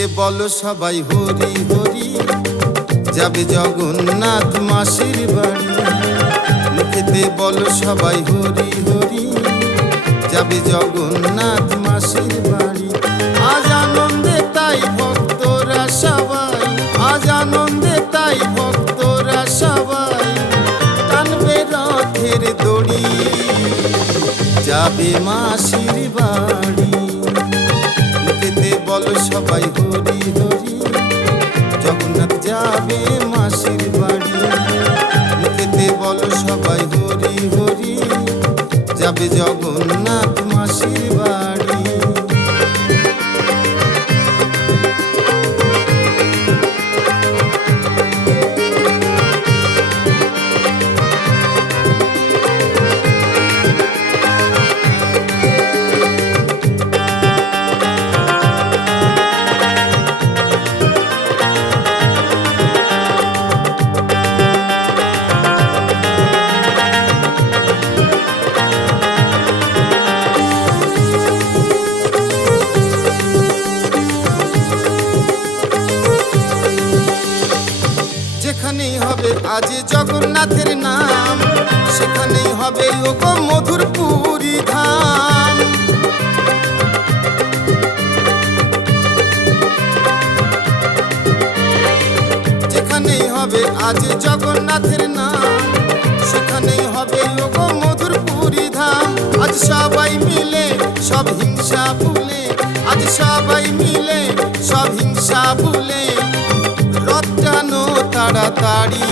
মুখেতে বলো সবাই হরি হরি, যাবে জগন্নাথ মাসির বাড়ি। মুখেতে বলো সবাই হরি হরি, যাবে জগন্নাথ মাসির বাড়ি। আজ আনন্দে তাই ভক্তরা সবাই, আজ আনন্দে তাই ভক্তরা সবাই, টানবে রথের দড়ি, যাবে মাসির বাড়ি। মুখেতে বলো সবাই হরি হরি, জগন্নাথ যাবে মাসির বাড়ি। মুখেতে বলো সবাই হরি হরি, যাবে জগন্নাথ মাসির বাড়ি। যেখানেই হবে আজ জগন্নাথের নাম, সেখানেই হবে ওগো মধুর পুরী ধাম। যেখানেই হবে আজ জগন্নাথের নাম, সেখানেই হবে ওগো মধুর পুরী ধাম। আজ সবাই মিলে সব হিংসা ভুলে, আজ সবাই মিলে সব হিংসা ভুলে, রথ টানো তাড়াতাড়ি,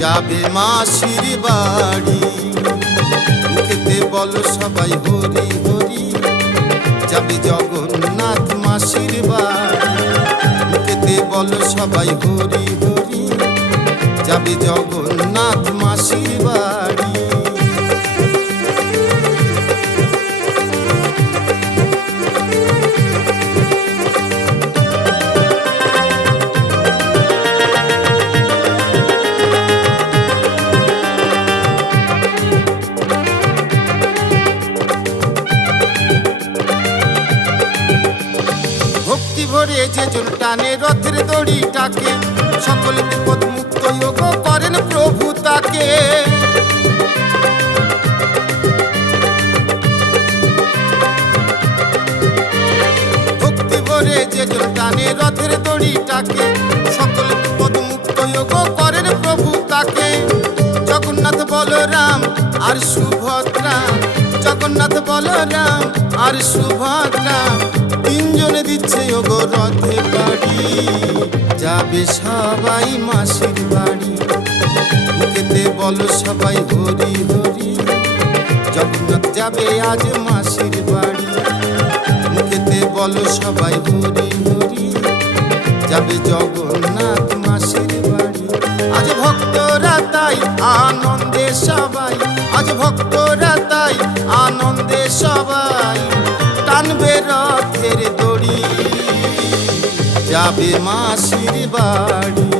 যাবে মাসির বাড়ি। মুখেতে বলো সবাই হরি হরি, যাবে জগন্নাথ মাসির বাড়ি। মুখেতে বলো সবাই হরি হরি, যাবে জগন্নাথ মাসির বাড়ি। ভক্তি ভরে যে জন টানে রথের দড়িটাকে, সকল বিপদ মুক্ত যোগ করেন প্রভু তাকে। ভক্তি ভরে যে জন টানে রথের দড়িটাকে, সকল বিপদ মুক্ত যোগ করেন প্রভু তাকে। জগন্নাথ বলরাম আর সুভদ্রা, জগন্নাথ বলরাম আর সুভদ্রা, তিনজনে দিচ্ছে ওগো রথে বাড়ি, যাবে সবাই মাসির বাড়ি। মুখেতে বলো সবাই হরি হরি, জগন্নাথ যাবে আজ মাসির বাড়ি। মুখেতে বলো সবাই হরি হরি, যাবে জগন্নাথ মাসির বাড়ি। আজ ভক্তরা তাই আনন্দে সবাই, আজ ভক্তরা তাই আনন্দে সবাই, টানবে রথের দড়ি, যাবে মাসির বাড়ি।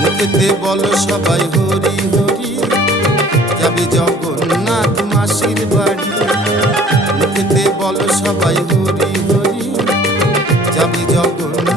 মুখেতে বলো সবাই হরি হরি, যাবে জগন্নাথ মাসির বাড়ি। মুখেতে বলো সবাই হরি হরি, যাবে জগন্নাথ